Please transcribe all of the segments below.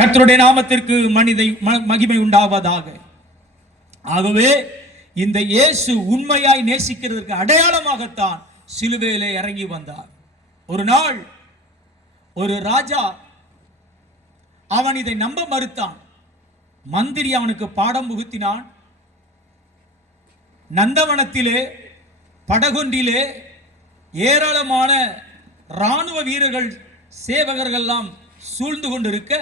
கர்த்தருடைய நாமத்திற்கு மகிமை உண்டாவதாக. ஆகவே இந்த இயேசு உண்மையாய் நேசிக்கிறதற்கு அடையாளமாகத்தான் சிலுவையிலே இறங்கி வந்தார். ஒரு நாள் ஒரு ராஜா அவன் இதை நம்ப மறுத்தான். மந்திரி அவனுக்கு பாடம் புகுத்தினான். நந்தவனத்திலே படகொன்றிலே ஏராளமான இராணுவ வீரர்கள் சேவகர்கள் எல்லாம் சூழ்ந்து கொண்டிருக்க,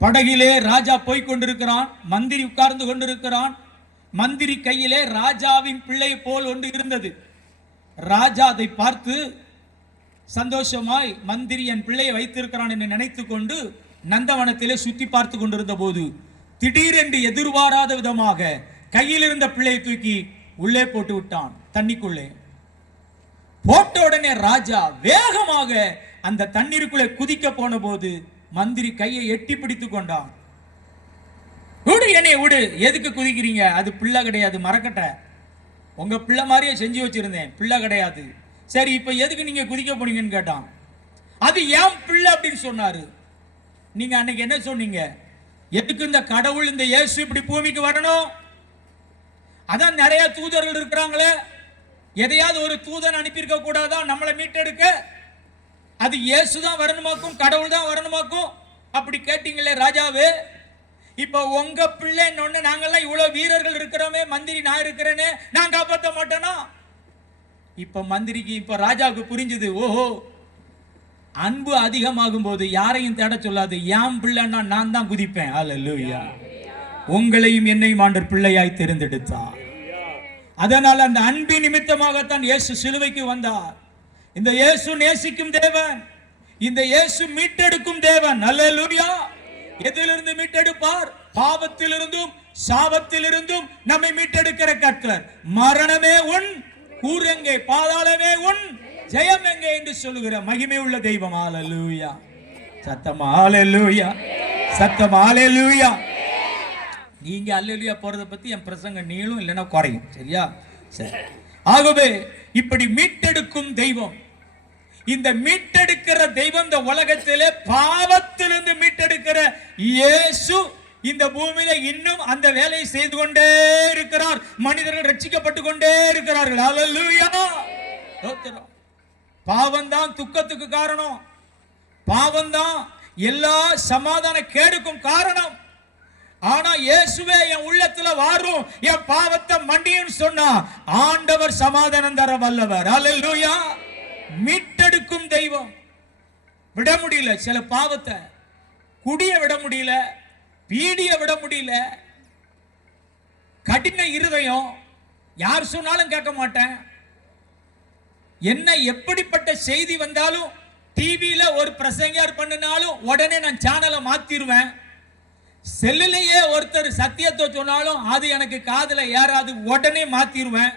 படகிலே ராஜா போய் கொண்டிருக்கிறான், மந்திரி உட்கார்ந்து கொண்டிருக்கிறான். மந்திரி கையிலே ராஜாவின் பிள்ளை போல் ஒன்று இருந்தது. ராஜா அதை பார்த்து சந்தோஷமாய் மந்திரி என் பிள்ளையை வைத்திருக்கிறான் என்று நினைத்து கொண்டு நந்தவனத்திலே சுற்றி பார்த்து கொண்டிருந்த போது திடீரென்று எதிர்பாராத விதமாக கையில் இருந்த பிள்ளையை தூக்கி உள்ளே போட்டு விட்டான். தண்ணிக்குள்ளே போட்ட உடனே ராஜா வேகமாக அந்த தண்ணீருக்குள்ளே குதிக்க போன போது மந்திரி கையை எட்டி பிடித்துக் கொண்டான். விடு, என்னை விடு, எதுக்கு குதிக்கிறீங்க? அது பிள்ளை கிடையாது, மரக்கட்டை. உங்க பிள்ளை மாதிரியே செஞ்சு வச்சிருந்தேன், பிள்ளை கிடையாது. சரி, இப்ப எதுக்கு நீங்க குதிக்க போனீங்கன்னு கேட்டான். அது ஏன் பிள்ளை அப்படின்னு சொன்னாரு. நீங்க அன்னைக்கு என்ன சொன்னீங்க? எதுக்கு இந்த கடவுள் இந்த இயேசு இப்படி பூமிக்கு வரணும்? அதான் நிறைய தூதர்கள் இருக்கிறாங்களே, எதையாவது ஒரு தூதன் அனுப்பியிருக்க கூடாதா நம்மளை மீட்டெடுக்க? அது இயேசுதான் வரணுமாக்கும், கடவுள் தான் வரணுமாக்கும் அப்படி கேட்டீங்களே ராஜாவே. இப்ப உங்க பிள்ளை நாங்கெல்லாம் இவ்வளவு வீரர்கள் இருக்கிறோமே, மந்திரி நான் இருக்கிறேனே, நான் காப்பாற்ற மாட்டேனா? இப்ப மந்திரிக்கு, இப்ப ராஜாவுக்கு புரிஞ்சுது. ஓஹோ, அன்பு அதிகமாகும் போது யாரையும் தேட சொல்லாது. என் பிள்ளைன்னா நான் தான் குதிப்பேன். அல்லேலூயா. உங்களையும் என்னையும் ஆண்டவர் பிள்ளையாய் தெரிந்தெடுத்தார். அதனால் அந்த அன்பின் நிமித்தமாகத்தான் இயேசு சிலுவைக்கு வந்தார். இந்த இயேசு நேசிக்கும் தேவன், இந்த இயேசு மீட்டெடுக்கும் தேவன். அல்லேலூயா. எதிலிருந்து மீட்டெடுப்பார்? பாவத்திலிருந்தும் சாபத்திலிருந்தும் நம்மை மீட்டெடுக்கிற கர்த்தர். மரணமே உன் கூரெங்கே, பாதாளமே உன் ஜெயம் எங்கே என்று சொல்லுகிற மகிமை உள்ள தெய்வம். அல்லேலூயா. சத்தமா அல்லேலூயா, சத்தமா அல்லேலூயா. நீங்க அல்லேலூயா போறதை பத்தி என் பிரசங்க நீளும் இல்லைன்னா குறையும். சரியா? சரி. ஆகவே இப்படி மீட்டெடுக்கும் தெய்வம், இந்த மீட்டெடுக்கிற தெய்வம் இந்த உலகத்திலே பாவத்திலிருந்து மீட்டெடுக்கிற இயேசு இந்த பூமியில இன்னும் அந்த வேலையை செய்து கொண்டே இருக்கிறார். மனிதர்கள் ரட்சிக்கப்பட்டு கொண்டே இருக்கிறார்கள். அல்லேலூயா. பாவம் தான் துக்கத்துக்கு காரணம், பாவம் தான் எல்லா சமாதான கேடுக்கும் காரணம். ஆனா இயேசுவே என் உள்ளத்துல வாரும், என் பாவத்தை மன்னியும் சொன்னா ஆண்டவர் சமாதானம் தர வல்லவர். அல்லேலூயா. மீட்டெடுக்கும் தெய்வம். விட முடியல சில பாவத்தை, குடிய விட முடியல, பீடிய விட முடியல, கடின இருதயம், யார் சொன்னாலும் கேட்க மாட்டேன். என்ன எப்படிப்பட்ட செய்தி வந்தாலும், டிவியில ஒரு பிரசங்கர் பண்ணினாலும் உடனே நான் சேனலை மாத்திருவேன். செல்லிலேயே ஒருத்தர் சத்தியத்தை சொன்னாலும் அது எனக்கு காதுல ஏறாது, உடனே மாத்திருவேன்.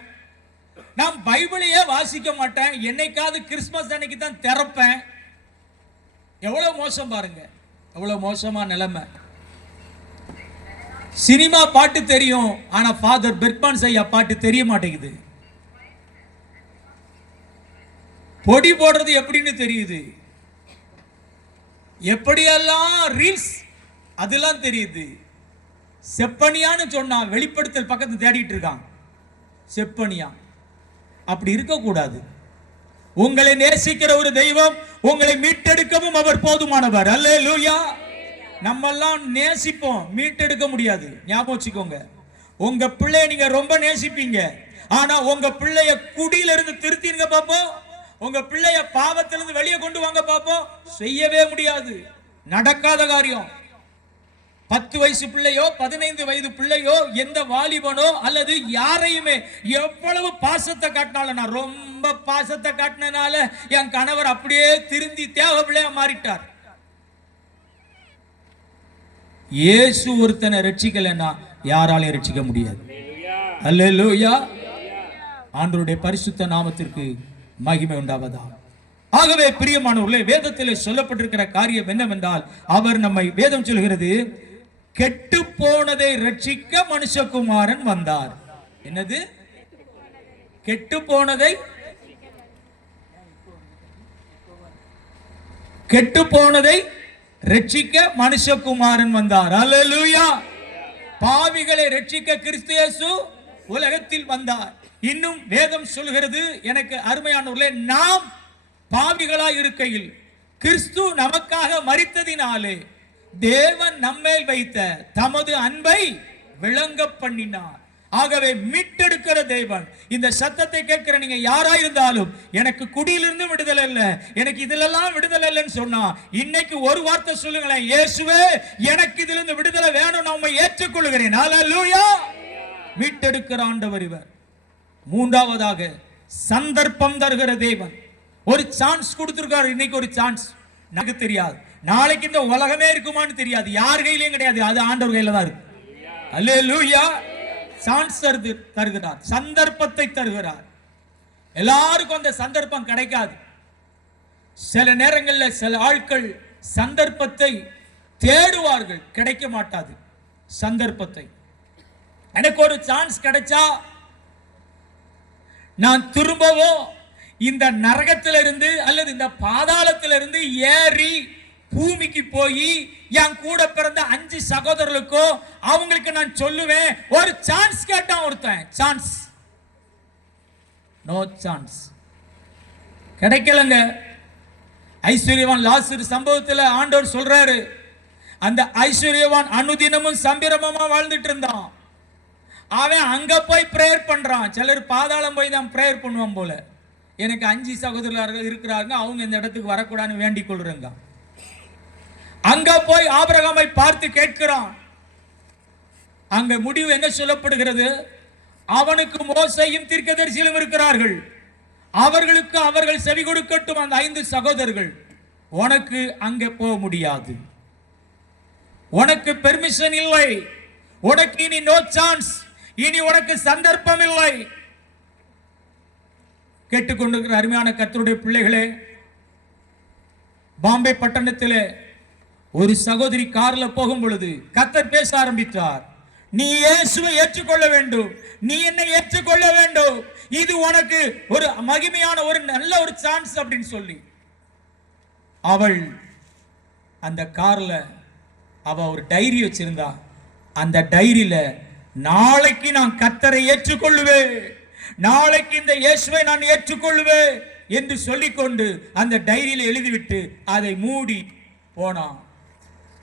நான் பைபிளையே வாசிக்க மாட்டேன், என்னைக்காவது கிறிஸ்துமஸ் அன்னைக்கு தான் திறப்பேன். எவ்வளவு மோசம் பாருங்க, எவ்வளவு மோசமா நிலைமை. சினிமா பாட்டு தெரியும், ஆனா ஃபாதர் பெர்க்மன்ஸ் ஐயா பாட்டு தெரிய மாட்டேங்குது. பொடி போடுறது எப்படின்னு தெரியுது, எப்படியெல்லாம் ரீல்ஸ் அதெல்லாம் தெரியுது. செப்பனியான்னு சொன்னா வெளிப்படுத்தல் பக்கத்து தேடிட்டு இருக்கான். செப்பனியா அப்படி இருக்கக்கூடாது. உங்களை நேசிக்கிற ஒரு தெய்வம், உங்களை மீட்டெடுக்கவும் அவர் போதுமானவர். அல்லேலூயா. நம்ம எல்லாம் நேசிப்போம், மீட்டெடுக்க முடியாது. ஞாபகம் வச்சுக்கோங்க. உங்க பிள்ளைய நீங்க ரொம்ப நேசிப்பீங்க, ஆனா உங்க பிள்ளைய குடியில இருந்து திருத்திங்க பாப்போம், உங்க பிள்ளைய பாவத்திலிருந்து வெளியே கொண்டு வாங்க பாப்போம், செய்யவே முடியாது. நடக்காத காரியம். 10 வயசு பிள்ளையோ 15 வயது பிள்ளையோ எந்த வாலிபனோ அல்லது யாரையுமே எவ்வளவு பாசத்தை காட்டினாலும், நான் ரொம்ப பாசத்தை காட்டினால என் கணவர் அப்படியே திருந்தி தேவ பிள்ளையா மாறிட்டார். இயேசு ஒருத்தனை ரட்சிக்கலைன்னா யாராலையும் ரட்சிக்க முடியாது. அல்லேலூயா. ஆண்டவருடைய பரிசுத்த நாமத்திற்கு மகிமை உண்டாவதா. ஆகவே பிரியமானவர்களே, வேதத்திலே சொல்லப்பட்டிருக்கிற காரியம் என்னவென்றால், அவர் நம்மை, வேதம் சொல்கிறது, கெட்டு போனதை ரட்சிக்க மனுஷகுமாரன் வந்தார். என்னது? கெட்டு போனதை, கெட்டு போனதை ரட்சிக்க மனுஷகுமாரன் வந்தார். அல்லேலூயா. பாவிகளை ரட்சிக்க கிறிஸ்து இயேசு உலகத்தில் வந்தார். இன்னும் வேதம் சொல்கிறது, எனக்கு அருமையானவர்களே, நாம் பாவிகளாய் இருக்கையில் கிறிஸ்து நமக்காக மரித்ததினாலே தேவன் நம்மேல் வைத்த தமது அன்பை விளங்க பண்ணினார். ஆகவே மீட்டெடுக்கிற தேவன். இந்த சத்தத்தை கேட்கிற நீங்க யாரா இருந்தாலும், எனக்கு குடியிலிருந்து விடுதலை இல்ல, எனக்கு இதிலெல்லாம் விடுதலை இல்லைன்னு சொன்னா, இன்னைக்கு ஒரு வார்த்தை சொல்லுங்களேன், இயேசுவே எனக்கு இதிலிருந்து விடுதலை வேணும், நான் உம்மை ஏற்றுக்கொள்கிறேன். ஹல்லேலூயா. மீட்டெடுக்கிற ஆண்டவர் இவர். மூன்றாவதாக சந்தர்ப்பம் தருகிற தேவன். ஒரு சான்ஸ் கொடுத்திருக்காரு. இன்னைக்கு ஒரு சான்ஸ். எனக்கு தெரியாது நாளைக்கு இந்த உலகமே இருக்குமான்னு தெரியாது, யார் கையிலையும் கிடையாது, அது ஆண்டவர் கையில தான் இருக்கு. அல்லேலூயா. சான்ஸ் தருகிறார், சந்தர்ப்பத்தை தருகிறார். எல்லாருக்கும் அந்த சந்தர்ப்பம் கிடைக்காது. சில நேரங்களில் சில ஆட்கள் சந்தர்ப்பத்தை தேடுவார்கள், கிடைக்க மாட்டாது சந்தர்ப்பத்தை. எனக்கு ஒரு சான்ஸ் கிடைச்சா நான் திரும்பவும் இந்த நரகத்திலிருந்து அல்லது இந்த பாதாளத்திலிருந்து ஏறி பூமிக்கு போய் என் கூட பிறந்த 5 சகோதரர்களுக்கோ அவங்களுக்கு நான் சொல்லுவேன், ஒரு சான்ஸ் கேட்டான் ஒருத்தன், சான்ஸ். No chance, கிடைக்கலங்க. ஐஸ்வர்யவான் லாசரு சம்பவத்தில் ஆண்டவர் சொல்றாரு, அந்த ஐஸ்வர்யவான் அனுதினமும் சம்பிரமமா வாழ்ந்துட்டு இருந்தான். அவன் அங்க போய் பிரேயர் பண்றான். சிலர் பாதாளம் போய் தான் பிரேயர் பண்ணுவான் போல. எனக்கு 5 சகோதரர்கள் இருக்கிறாங்க, அவங்க இந்த இடத்துக்கு வரக்கூடாதுன்னு வேண்டிக் கொள்றேங்க. அங்க போய் ஆபிரகாமை பார்த்து கேட்கிறான். அங்க முடிவு என்ன சொல்லப்படுகிறது? அவனுக்கு மோசேயும் தீர்க்கதரிசியும் இருக்கிறார்கள், அவர்களுக்கு அவர்கள் செவி கொடுக்கட்டும். அந்த 5 சகோதரர்கள், உனக்கு அங்கே போக முடியாது, உனக்கு பெர்மிஷன் இல்லை, உனக்கு இனி நோ சான்ஸ், இனி உனக்கு சந்தர்ப்பம் இல்லை. கேட்டுக்கொண்டிருக்கிற அருமையான கர்த்தருடைய பிள்ளைகளே, பாம்பே பட்டணத்தில் ஒரு சகோதரி கார்ல போகும் பொழுது கர்த்தர் பேச ஆரம்பித்தார். நீ இயேசுவை ஏற்றுக்கொள்ள வேண்டும், நீ என்னை ஏற்றுக்கொள்ள வேண்டும், இது உனக்கு ஒரு மகிமையான ஒரு நல்ல ஒரு சான்ஸ் அப்படின்னு சொல்லி அவள் அந்த கார்ல அவ ஒரு டைரி வச்சிருந்தா. அந்த டைரியில நாளைக்கு நான் கர்த்தரை ஏற்றுக்கொள்ளுவேன், நாளைக்கு இந்த இயேசுவை நான் ஏற்றுக்கொள்ளுவேன் என்று சொல்லிக்கொண்டு அந்த டைரியில எழுதிவிட்டு அதை மூடி போனான்.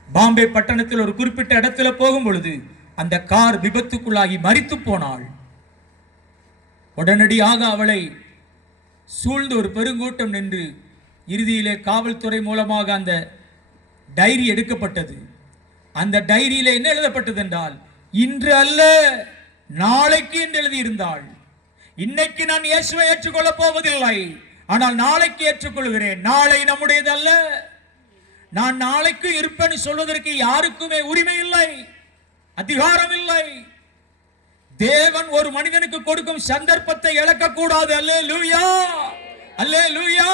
பாம்பே பட்டணத்தில் ஒரு குறிப்பிட்ட இடத்துல போகும் பொழுது அந்த கார் விபத்துக்குள்ளாகி மரித்து போனாள். உடனடியாக அவளை சூழ்ந்து ஒரு பெருங்கூட்டம் நின்று இறுதியிலே காவல்துறை மூலமாக அந்த டைரி எடுக்கப்பட்டது. அந்த டைரியில என்ன எழுதப்பட்டது என்றால், இன்று அல்ல நாளைக்கு என்று எழுதியிருந்தாள். இன்னைக்கு நான் இயேசுவை ஏற்றுக்கொள்ள போவதில்லை, ஆனால் நாளைக்கு ஏற்றுக்கொள்கிறேன். நாளை நம்முடையது அல்ல, நான் நாளைக்கு இருப்பேன்னு சொல்வதற்கு யாருக்குமே உரிமை இல்லை, அதிகாரம் இல்லை. தேவன் ஒரு மனிதனுக்கு கொடுக்கும் சந்தர்ப்பத்தை இழக்க கூடாது. அல்லேலூயா, அல்லேலூயா.